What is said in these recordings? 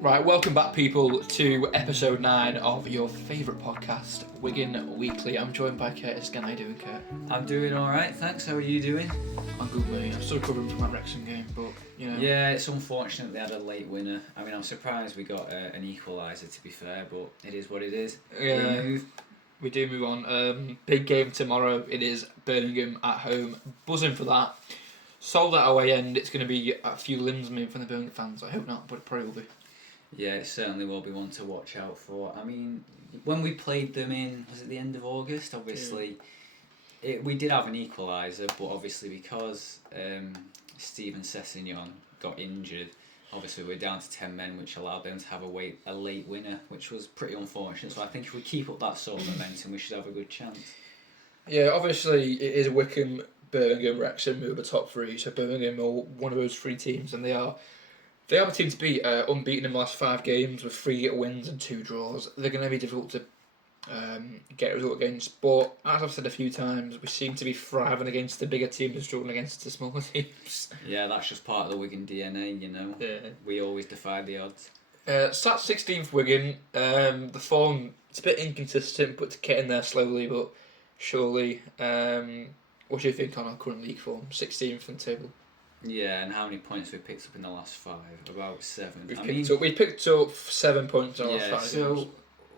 Right, welcome back, people, to episode 9 of your favourite podcast, Wigan Weekly. I'm joined by Curtis again. How you doing, Kurt? I'm doing alright, thanks. How are you doing? I'm good, mate. I'm still recovering from that Wrexham game, but, you know. Yeah, it's unfortunate they had a late winner. I mean, I'm surprised we got an equaliser, to be fair, but it is what it is. Yeah, we do move on. Big game tomorrow. It is Birmingham at home. Buzzing for that. Sold out away end. It's going to be a few limbs moving from the Birmingham fans. I hope not, but it probably will be. Yeah, it certainly will be one to watch out for. I mean, when we played them was it the end of August? Obviously, we did have an equaliser, but obviously because Steven Sessegnon got injured, obviously we're down to 10 men, which allowed them to have a late winner, which was pretty unfortunate. So I think if we keep up that sort of momentum, we should have a good chance. Yeah, obviously it is Wycombe, Birmingham, Wrexham who are the top three. So Birmingham are one of those three teams, and they are a team to beat, unbeaten in the last 5 games with 3 wins and 2 draws. They're going to be difficult to get a result against, but as I've said a few times, we seem to be thriving against the bigger teams and struggling against the smaller teams. Yeah, that's just part of the Wigan DNA, you know. Yeah. We always defy the odds. Sat 16th Wigan. The form, it's a bit inconsistent, but to get in there slowly but surely. What do you think on our current league form? 16th in the table. Yeah, and how many points we picked up in the last 5? About 7. We picked up 7 points in the last 5 so games.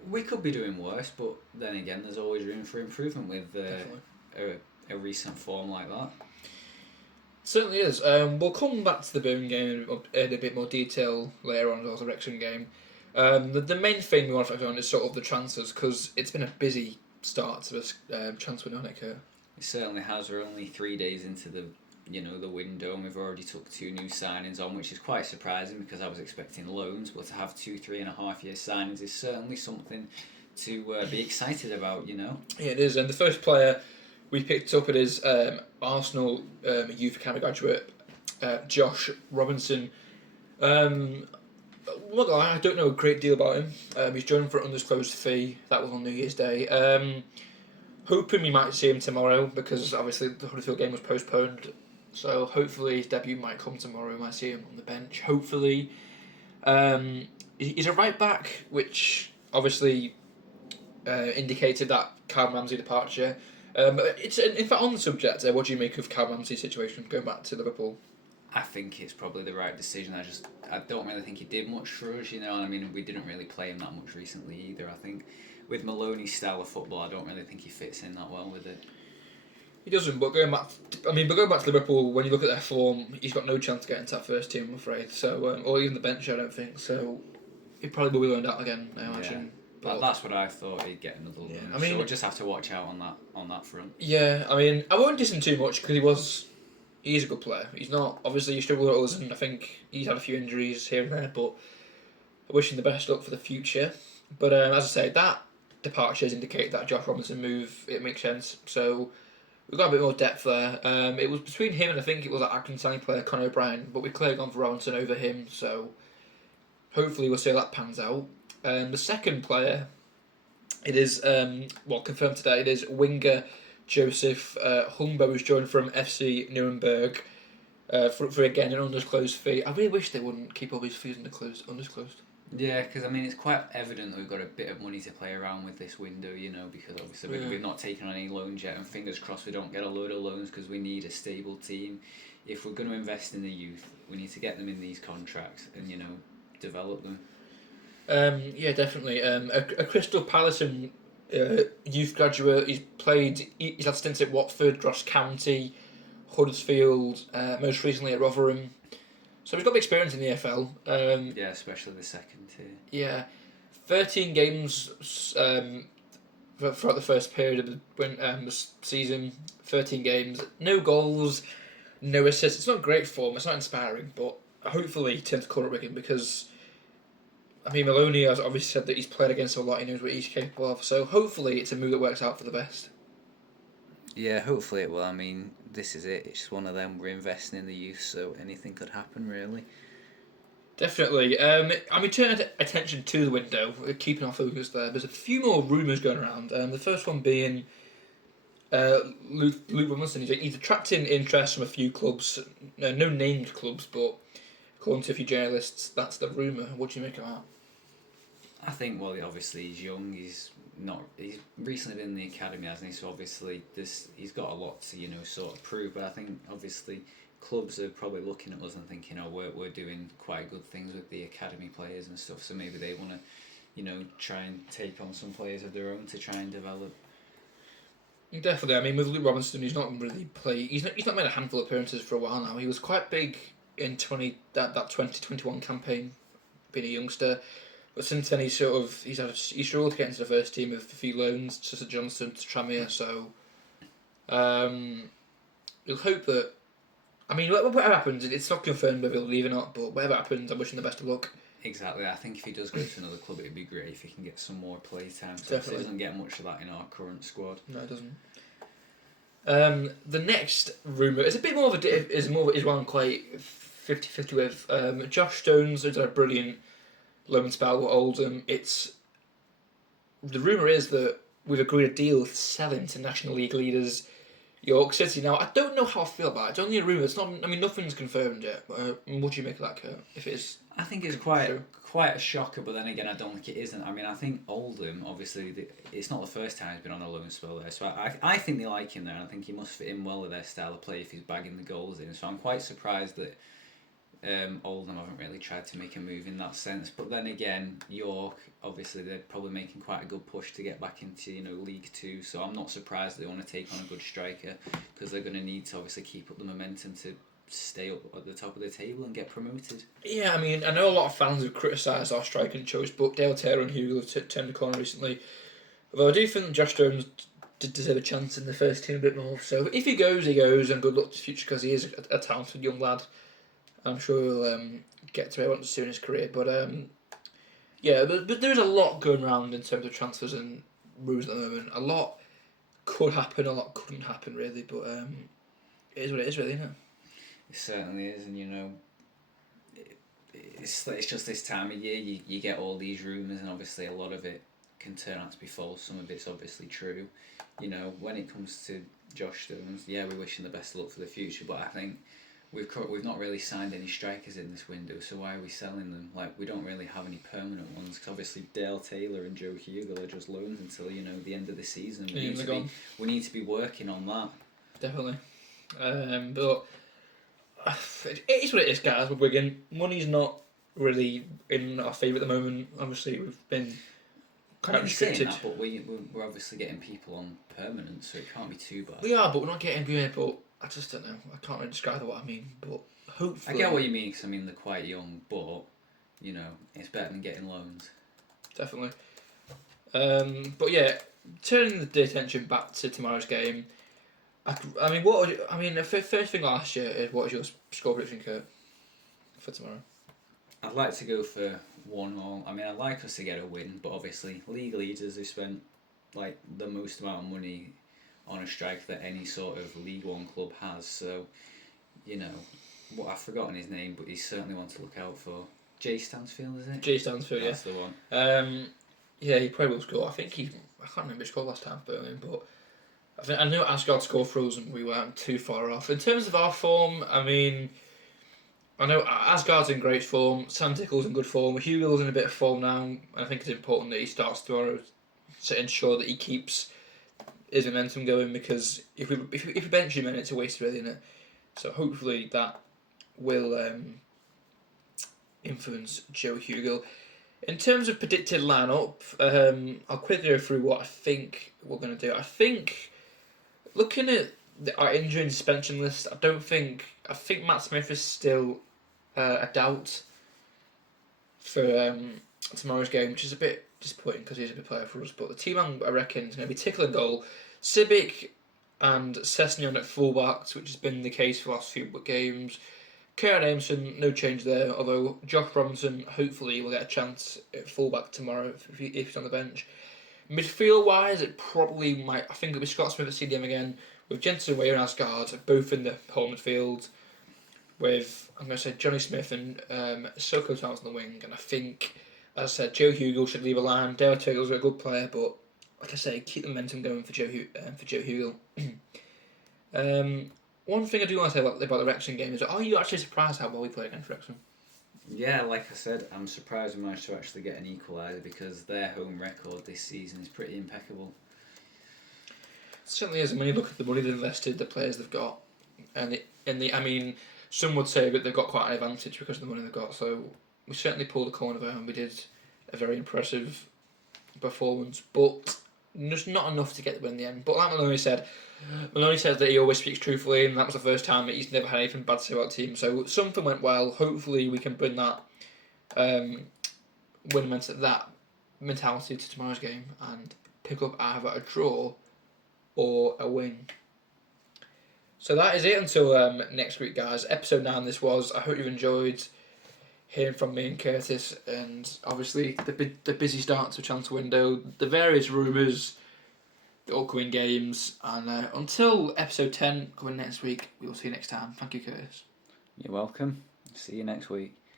We could be doing worse, but then again, there's always room for improvement with a recent form like that. Certainly is. We'll come back to the Birmingham game in a bit more detail later on, as well as the Wrexham game. The main thing we want to focus on is sort of the transfers, because it's been a busy start to this transfer window, Kurt. It certainly has. We're only 3 days into the window, and we've already took 2 new signings on, which is quite surprising because I was expecting loans, but to have 2-3.5 year signings is certainly something to be excited about, you know. Yeah, it is. And the first player we picked up, it is Arsenal Youth Academy graduate Josh Robinson. I don't know a great deal about him. He's joined for an undisclosed fee. That was on New Year's Day. Hoping we might see him tomorrow because obviously the Huddersfield game was postponed. So hopefully his debut might come tomorrow. We might see him on the bench. Hopefully, he's a right back, which obviously indicated that Callum Ramsey departure. It's in fact on the subject. What do you make of Callum Ramsey's situation going back to Liverpool? I think it's probably the right decision. I don't really think he did much for us. You know, I mean, we didn't really play him that much recently either. I think with Maloney's style of football, I don't really think he fits in that well with it. He doesn't, but going back to Liverpool, when you look at their form, he's got no chance to get into that first team, I'm afraid. So, or even the bench, I don't think. So, he probably will be loaned out again, I imagine. Yeah, but that's what I thought. He'd get another loan. I mean, so we'll just have to watch out on that front. Yeah, I mean, I won't diss him too much because he's a good player. He's not obviously he struggled at us, and I think he's had a few injuries here and there. But I wish him the best luck for the future. But as I say, that departure has indicated that Josh Robinson move. It makes sense. So we've got a bit more depth there. It was between him and I think it was that Accrington signing player Conor O'Brien, but we clearly gone for Robinson over him. So hopefully we'll see how that pans out. The second player, it is confirmed today. It is winger Joseph Humbo, who's joined from FC Nuremberg for again an undisclosed fee. I really wish they wouldn't keep all these fees undisclosed. Yeah, because I mean it's quite evident that we've got a bit of money to play around with this window, you know, because obviously we've not taken on any loans yet, and fingers crossed we don't get a load of loans because we need a stable team. If we're going to invest in the youth, we need to get them in these contracts and, you know, develop them. Yeah, definitely. A Crystal Palace youth graduate. He's had stints at Watford, Ross County, Huddersfield, most recently at Rotherham. So he's got the experience in the EFL. Yeah, especially the second tier. Yeah, 13 games throughout the first period of the season. 13 games, no goals, no assists. It's not great form. It's not inspiring, but hopefully he turns the corner at Wigan because, I mean, Maloney has obviously said that he's played against a lot. He knows what he's capable of. So hopefully it's a move that works out for the best. Yeah, hopefully it will. I mean, this is it. It's just one of them. We're investing in the youth, so anything could happen, really. Definitely. Turning attention to the window, keeping our focus there. There's a few more rumours going around. The first one being Luke Robinson. He's attracting interest from a few clubs, no named clubs, but according to a few journalists, that's the rumour. What do you make of that? I think, well, obviously he's young. He's recently been in the academy, hasn't he? So obviously he's got a lot to sort of prove. But I think obviously clubs are probably looking at us and thinking, oh, we're doing quite good things with the academy players and stuff. So maybe they want to try and take on some players of their own to try and develop. Definitely. I mean, with Luke Robinson, he's not really played. He's not made a handful of appearances for a while now. He was quite big in that 2021 campaign, being a youngster. But since then, he's struggled to get into the first team with a few loans to St Johnstone, to Tranmere. So, you'll hope that. I mean, whatever happens, it's not confirmed whether he'll leave or not. But whatever happens, I wish him the best of luck. Exactly. I think if he does go to another club, it'd be great if he can get some more play time. So he doesn't get much of that in our current squad. No, it doesn't. The next rumour is a bit more of is one I'm quite 50-50 with. Josh Stones has had a brilliant loan spell with Oldham. The rumour is that we've agreed a deal to sell him to National League leaders York City. Now, I don't know how I feel about it. It's only a rumour. It's not. I mean, nothing's confirmed yet. What do you make of that, Kurt? If it is, I think it's quite a shocker. But then again, I don't think it isn't. I mean, I think Oldham, obviously, it's not the first time he's been on a loan spell there. So I think they like him there, and I think he must fit in well with their style of play if he's bagging the goals in. So I'm quite surprised that Oldham haven't really tried to make a move in that sense. But then again, York, obviously, they're probably making quite a good push to get back into League Two. So I'm not surprised they want to take on a good striker, because they're going to need to obviously keep up the momentum to stay up at the top of the table and get promoted. Yeah, I mean, I know a lot of fans have criticised our striking choice, but Dale Taylor and Hugo have turned the corner recently. Although I do think Josh Jones did deserve a chance in the first team a bit more. So if he goes, he goes, and good luck to the future, because he is a talented young lad. I'm sure he'll get to where he wants to soon in his career. But yeah, but there's a lot going around in terms of transfers and rules at the moment. A lot could happen, a lot couldn't happen, really. But it is what it is, really, isn't it? It certainly is, and it's just this time of year you get all these rumours, and obviously a lot of it can turn out to be false. Some of it's obviously true. When it comes to Josh Stones, yeah, we wish him the best of luck for the future, but I think we've not really signed any strikers in this window, so why are we selling them? Like, we don't really have any permanent ones, because obviously Dale Taylor and Joe Hugill are just loans until the end of the season. We need to be working on that. Definitely. But it is what it is, guys, with Wigan. Money's not really in our favour at the moment. Obviously, we've been kind of restricted. That, but we're obviously getting people on permanent, so it can't be too bad. We are, but we're not getting good. But I just don't know. I can't really describe what I mean. But hopefully, I get what you mean, because I mean they're quite young, but it's better than getting loans. Definitely. But yeah, turning the attention back to tomorrow's game. The first thing last year is, what is your score prediction, Kurt, for tomorrow? I'd like to go for 1-1. I mean, I'd like us to get a win, but obviously league leaders have spent like the most amount of money on a striker that any sort of League One club has. So, I've forgotten his name, but he's certainly one to look out for. Jay Stansfield, is it? Jay Stansfield, That's the one. Yeah, he probably will score. I can't remember his score last time for Birmingham, but I know Asgard scored for us and we weren't too far off. In terms of our form, I mean, I know Asgard's in great form, Sam Tickle's in good form, Hugo's in a bit of form now, and I think it's important that he starts tomorrow to ensure that he keeps his momentum going, because if we bench him, then it's a waste, really, isn't it? So hopefully that will influence Joe Hugill. In terms of predicted lineup, I'll quickly go through what I think we're going to do. I think, looking at our injury and suspension list, I think Matt Smith is still a doubt for tomorrow's game, which is a bit disappointing because he's a big player for us. But the team, I reckon, is going to be Tickle in goal, Sibic and Sessegnon at fullbacks, which has been the case for the last few games. Kieran Amerson, no change there, although Josh Robinson hopefully will get a chance at fullback tomorrow if he's on the bench. Midfield wise, it probably might. I think it'll be Scott Smith at CDM again, with Jensen Weir and Asgard both in the whole midfield, with, I'm going to say, Johnny Smith and Soko Towns on the wing. And I think, as I said, Joe Hugill should leave a line. Dale Taylor's a good player, but like I say, keep the momentum going for Joe Hugill. One thing I do want to say about the Wrexham game is, are you actually surprised how well we played against Wrexham? Yeah, like I said, I'm surprised we managed to actually get an equaliser because their home record this season is pretty impeccable. Certainly is. When you look at the money they've invested, the players they've got, I mean, some would say that they've got quite an advantage because of the money they've got. So we certainly pulled the corner there, and we did a very impressive performance, but just not enough to get the win in the end. But like Maloney said that he always speaks truthfully, and that was the first time that he's never had anything bad to say about the team. So something went well. Hopefully, we can bring that that mentality to tomorrow's game and pick up either a draw or a win. So that is it until next week, guys. Episode 9 this was. I hope you've enjoyed hearing from me and Curtis, and obviously the busy start to transfer window, the various rumours, the upcoming games, and until episode 10 coming next week, we will see you next time. Thank you, Curtis. You're welcome. See you next week.